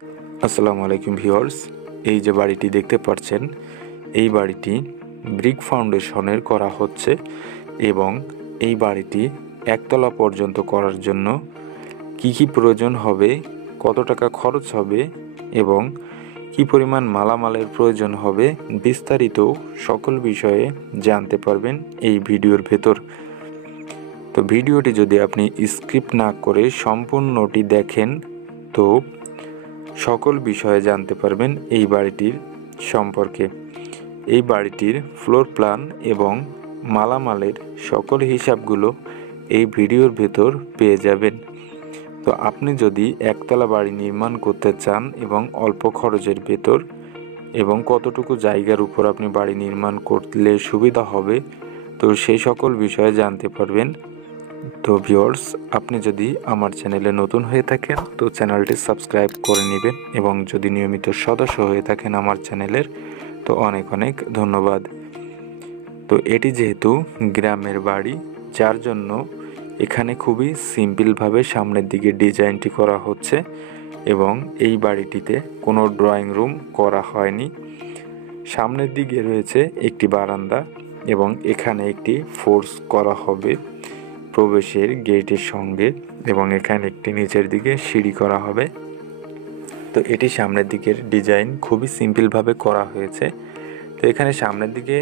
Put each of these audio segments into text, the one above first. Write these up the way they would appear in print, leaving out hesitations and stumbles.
আসসালামু আলাইকুম ভিউয়ার্স, এই যে বাড়িটি দেখতে পাচ্ছেন, এই বাড়িটি ব্রিক ফাউন্ডেশনের করা হচ্ছে এবং এই বাড়িটি একতলা পর্যন্ত করার জন্য কি কি প্রয়োজন হবে, কত টাকা খরচ হবে এবং কি পরিমাণ মালামালের প্রয়োজন হবে, বিস্তারিত সকল বিষয়ে জানতে পারবেন এই ভিডিওর ভেতর। তো ভিডিওটি যদি আপনি স্কিপ না করে সম্পূর্ণটি দেখেন তো সকল বিষয়ে জানতে পারবেন এই বাড়িটির সম্পর্কে। এই বাড়িটির ফ্লোর প্ল্যান এবং মালামালের সকল হিসাবগুলো এই ভিডিওর ভেতর পেয়ে যাবেন। তো আপনি যদি একতলা বাড়ি নির্মাণ করতে চান এবং অল্প খরচের ভেতর এবং কতটুকু জায়গার উপর আপনি বাড়ি নির্মাণ করলে সুবিধা হবে, তো সেই সকল বিষয়ে জানতে পারবেন। তো ভিউয়ার্স, আপনি যদি আমার চ্যানেলে নতুন হয়ে থাকেন তো চ্যানেলটি সাবস্ক্রাইব করে নেবেন এবং যদি নিয়মিত সদস্য হয়ে থাকেন আমার চ্যানেলের তো অনেক অনেক ধন্যবাদ। তো এটি যেহেতু গ্রামের বাড়ি, যার জন্য এখানে খুবই সিম্পলভাবে সামনের দিকে ডিজাইনটি করা হচ্ছে এবং এই বাড়িটিতে কোনো ড্রয়িং রুম করা হয়নি। সামনের দিকে রয়েছে একটি বারান্দা এবং এখানে একটি ফোর্স করা হবে প্রবেশের গেটের সঙ্গে এবং এখানে একটি নিচের দিকে সিঁড়ি করা হবে। তো এটি সামনের দিকের ডিজাইন খুবই সিম্পলভাবে করা হয়েছে। তো এখানে সামনের দিকে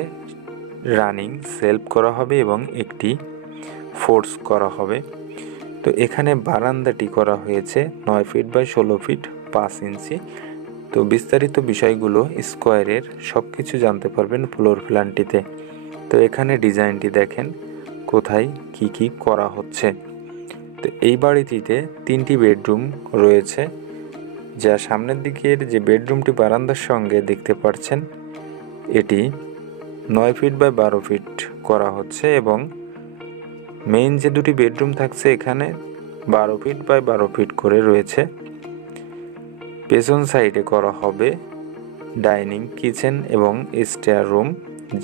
রানিং সেলফ করা হবে এবং একটি ফোর্স করা হবে। তো এখানে বারান্দাটি করা হয়েছে 9 ফিট বাই 16 ফিট 5 ইঞ্চি। তো বিস্তারিত বিষয়গুলো স্কোয়ারের সব কিছু জানতে পারবেন ফ্লোর প্ল্যানটিতে। তো এখানে ডিজাইনটি দেখেন কোথায় কি কি করা হচ্ছে। তো এই বাড়িটিতে 3টি বেডরুম রয়েছে, যা সামনের দিকের যে বেডরুমটি বারান্দার সঙ্গে দেখতে পাচ্ছেন এটি 9 ফিট বাই 12 ফিট করা হচ্ছে এবং মেইন যে দুটি বেডরুম থাকছে এখানে 12 ফিট বাই 12 ফিট করে রয়েছে। পেছন সাইডে করা হবে ডাইনিং, কিচেন এবং স্টেয়ার রুম,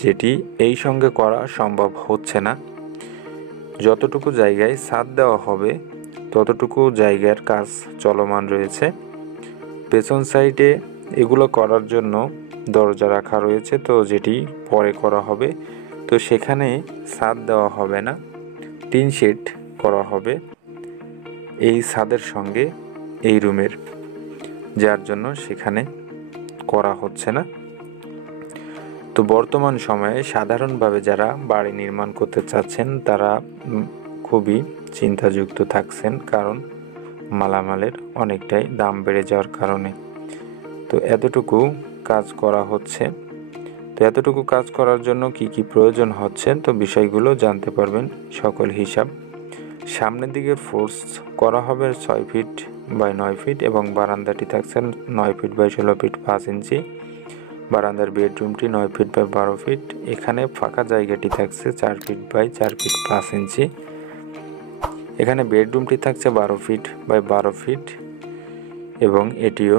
যেটি এই সঙ্গে করা সম্ভব হচ্ছে না। যতটুকু জায়গায় ছাদ দেওয়া হবে ততটুকু জায়গার কাজ চলমান রয়েছে। পেছন সাইডে এগুলো করার জন্য দরজা রাখা রয়েছে, তো যেটি পরে করা হবে। তো সেখানে ছাদ দেওয়া হবে না, টিন শেড করা হবে এই ছাদের সঙ্গে এই রুমের, যার জন্য সেখানে করা হচ্ছে না। তো বর্তমান সময়ে সাধারণভাবে যারা বাড়ি নির্মাণ করতে চাচ্ছেন তারা খুবই চিন্তাযুক্ত থাকছেন, কারণ মালামালের অনেকটাই দাম বেড়ে যাওয়ার কারণে। তো এতটুকু কাজ করা হচ্ছে। তো এতটুকু কাজ করার জন্য কি কি প্রয়োজন হচ্ছে তো বিষয়গুলো জানতে পারবেন সকল হিসাব। সামনের দিকে ফোর্স করা হবে 6 ফিট বাই 9 ফিট এবং বারান্দাটি থাকছে 9 ফিট বাই 16 ফিট 5 ইঞ্চি। বারান্দার বেডরুমটি 9 ফিট বাই 12 ফিট। এখানে ফাঁকা জায়গাটি থাকছে 4 ফিট বাই 4 ফিট 5 ইঞ্চি। এখানে বেডরুমটি থাকছে 12 ফিট বাই 12 ফিট এবং এটিও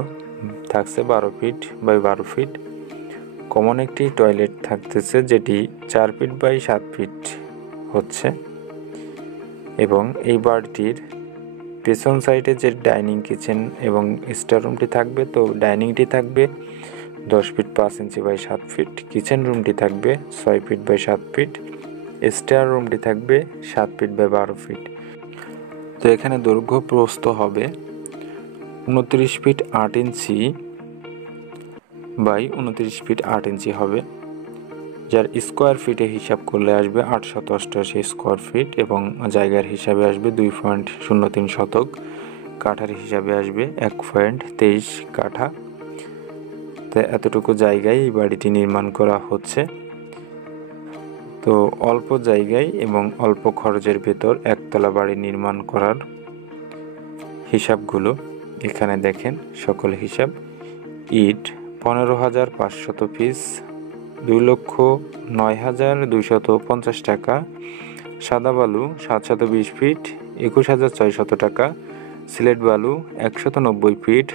থাকছে 12 ফিট বাই 12 ফিট। কমন একটি টয়লেট থাকতেছে যেটি 4 ফিট বাই 7 ফিট হচ্ছে এবং এই বাড়িটির পেছন সাইডে যে ডাইনিং, কিচেন এবং স্টোর রুমটি থাকবে, তো ডাইনিংটি থাকবে 10 ফিট 5 ইঞ্চি বাই 7 ফিট, কিচেন রুমটি থাকবে 6 ফিট বাই 7 ফিট, স্টোর রুমটি থাকবে 7 ফিট বাই 12 ফিট। তো এখানে দৈর্ঘ্য প্রস্থ হবে 29 ফিট 8 ইঞ্চি বাই 29 ফিট 8 ইঞ্চি হবে, যার স্কোয়ার ফিটে হিসাব করলে আসবে 888 স্কোয়ার ফিট এবং জায়গার হিসাবে আসবে 2.03 শতক, কাঠার হিসাবে আসবে 1.23 কাঠা। তো এতটুকু জায়গায় এই বাড়িটি নির্মাণ করা হচ্ছে। তো অল্প জায়গায় এবং অল্প খরচের ভেতর একতলা বাড়ি নির্মাণ করার হিসাবগুলো এখানে দেখেন সকল হিসাব। ইট 15,500 পিস, 2,09,250 টাকা। সাদা বালু 720 ফিট 21,600 টাকা। সিলেট বালু 190 ফিট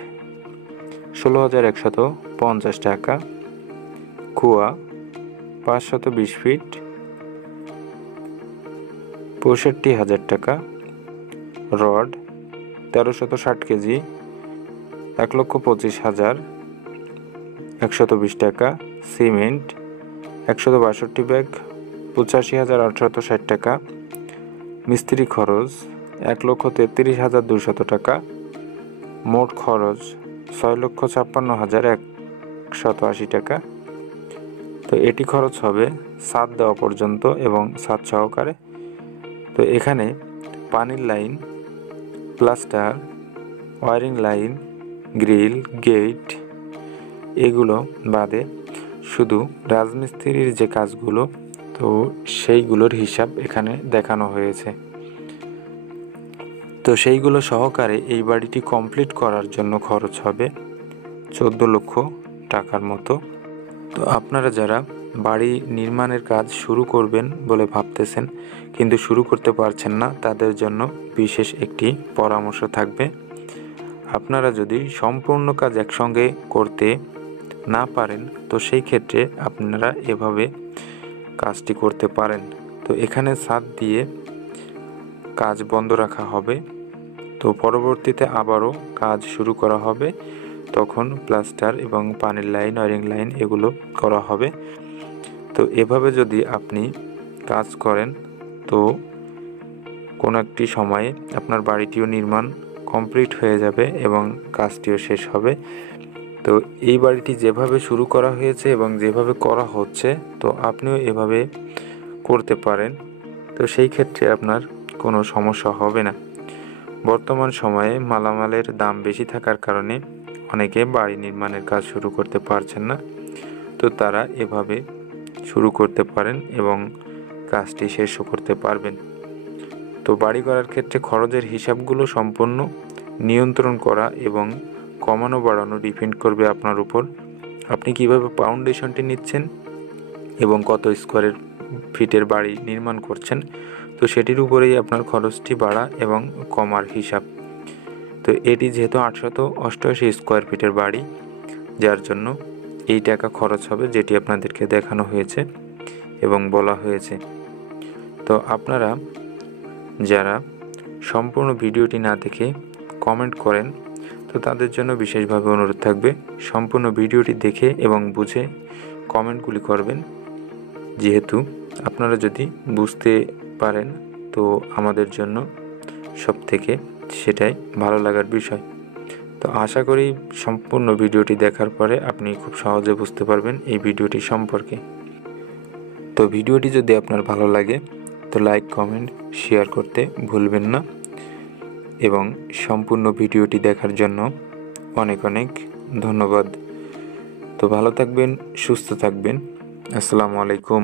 16,150 টাকা। কুয়া 520 ফিট 65,000 টাকা। রড 1360 কেজি ১,২৫,১২০ টাকা, সিমেন্ট ১৬২ ব্যাগ ৮৫,৮৬০ টাকা, মিস্ত্রি খরচ ১,৩৩,২০০ টাকা, মোট খরচ ৬,৫৬,১৮০ টাকা। তো এটি খরচ হবে ছাদ দেওয়া পর্যন্ত এবং ছাদ সহকারে। তো এখানে পানির line, plaster, wiring line, grill, gate এগুলো বাদে শুধু রাজমিস্ত্রির যে কাজগুলো, তো সেইগুলোর হিসাব এখানে দেখানো হয়েছে। তো সেইগুলো সহকারে এই বাড়িটি কমপ্লিট করার জন্য খরচ হবে ১৪ লক্ষ টাকার মতো। তো আপনারা যারা বাড়ি নির্মাণের কাজ শুরু করবেন বলে ভাবতেছেন কিন্তু শুরু করতে পারছেন না, তাদের জন্য বিশেষ একটি পরামর্শ থাকবে। আপনারা যদি সম্পূর্ণ কাজ একসঙ্গে করতে না পারেন তো সেই ক্ষেত্রে আপনারা এভাবে কাজটি করতে পারেন। তো এখানে ছাদ দিয়ে কাজ বন্ধ রাখা হবে, তো পরবর্তীতে আবারও কাজ শুরু করা হবে, তখন প্লাস্টার এবং পানির লাইন, ওয়ারিং লাইন এগুলো করা হবে। তো এভাবে যদি আপনি কাজ করেন তো কোনো একটি সময়ে আপনার বাড়িটিও নির্মাণ কমপ্লিট হয়ে যাবে এবং কাজটিও শেষ হবে। তো এই বাড়িটি যেভাবে শুরু করা হয়েছে এবং যেভাবে করা হচ্ছে, তো আপনিও এভাবে করতে পারেন। তো সেই ক্ষেত্রে আপনার কোনো সমস্যা হবে না। বর্তমান সময়ে মালামালের দাম বেশি থাকার কারণে অনেকে বাড়ি নির্মাণের কাজ শুরু করতে পারছেন না। তো তারা এভাবে শুরু করতে পারেন এবং কাজটি শেষও করতে পারবেন। তো বাড়ি করার ক্ষেত্রে খরচের হিসাবগুলো সম্পূর্ণ নিয়ন্ত্রণ করা এবং কমানো বাড়ানো ডিপেন্ড করবে আপনার উপর। আপনি কিভাবে ফাউন্ডেশনটি নিচ্ছেন এবং কত স্কোয়ার ফিটের বাড়ি নির্মাণ করছেন, তো সেটির উপরেই আপনার খরচটি বাড়া এবং কমার হিসাব। তো এটি যেহেতু 888 স্কোয়ার ফিটের বাড়ি, যার জন্য এই টাকা খরচ হবে যেটি আপনাদেরকে দেখানো হয়েছে এবং বলা হয়েছে। তো আপনারা যারা সম্পূর্ণ ভিডিওটি না দেখে কমেন্ট করেন, তো তাদের জন্য বিশেষভাবে অনুরোধ থাকবে সম্পূর্ণ ভিডিওটি দেখে এবং বুঝে কমেন্টগুলি করবেন, যেহেতু আপনারা যদি বুঝতে পারেন তো আমাদের জন্য সবথেকে সেটাই ভালো লাগার বিষয়। তো আশা করি সম্পূর্ণ ভিডিওটি দেখার পরে আপনি খুব সহজে বুঝতে পারবেন এই ভিডিওটি সম্পর্কে। তো ভিডিওটি যদি আপনার ভালো লাগে তো লাইক, কমেন্ট, শেয়ার করতে ভুলবেন না এবং সম্পূর্ণ ভিডিওটি দেখার জন্য অনেক অনেক ধন্যবাদ। তো ভালো থাকবেন, সুস্থ থাকবেন। আসসালামু আলাইকুম।